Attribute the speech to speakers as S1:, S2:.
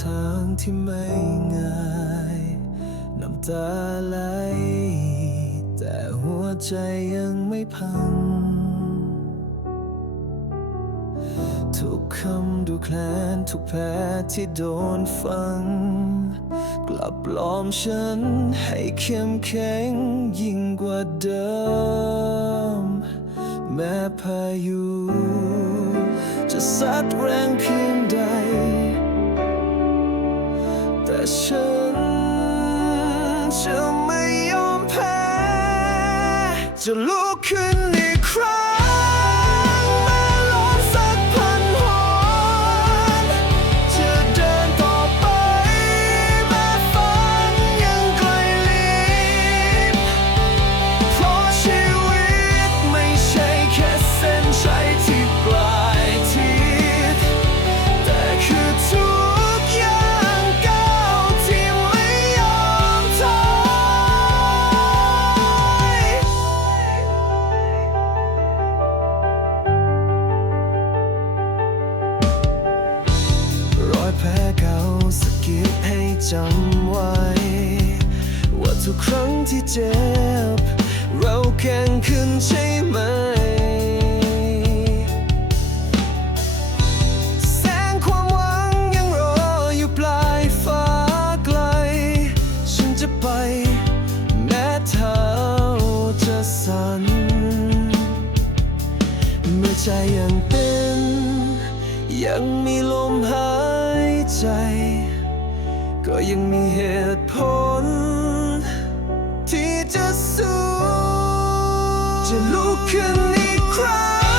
S1: ทางที่ไม่ง่าย น้ำตาไหล แต่หัวใจยังไม่พัง ทุกคำดูแคลนทุกแผลที่โดนฟัง กลับปลอมฉันให้เข้มแข็งยิ่งกว่าเดิม แม้พายุ จะซัดแรงเพียงใด แต่ฉันจะไม่ยอมแพ้ จะลุกขึ้นอีกครั้ง ผลเก่าสกิดให้จำไว้ ว่าทุกครั้งที่เจ็บ เราแข่งขึ้นใช่ไหมแสงความหวังยังรออยู่ปลายฟ้าไกลฉันจะไปแม้เท้าจะสั่นเมื่อใจยังเป็น ยังมีลม ใจ ก็ยังมีเหตุผล ที่จะสู้ จะลุกขึ้นอีกครั้ง